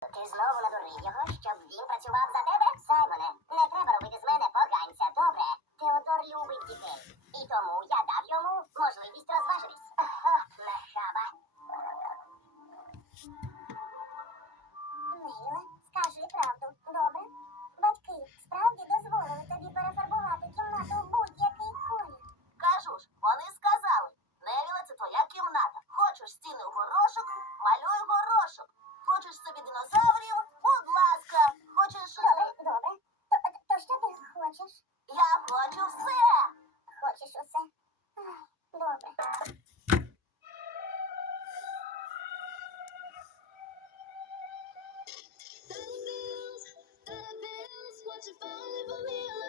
Ти знову надурив його, щоб він працював за тебе? Саймоне, не треба робити з мене поганця, добре? Теодор любить дітей. І тому я дав йому можливість розважитись. Нахаба. Нейле, скажи правду, добре? Батьки справді дозволили тобі перефарбувати кімнату в будь-який колір. Кажу ж, вони сказали. Невіле, це твоя кімната. Хочеш стіни в горошок? Малюй горошок. Хочеш собі динозаврів? Будь ласка. Хочеш... Добре. То що ти хочеш? Я хочу все. Хочеш усе? Добре. What you falling for me?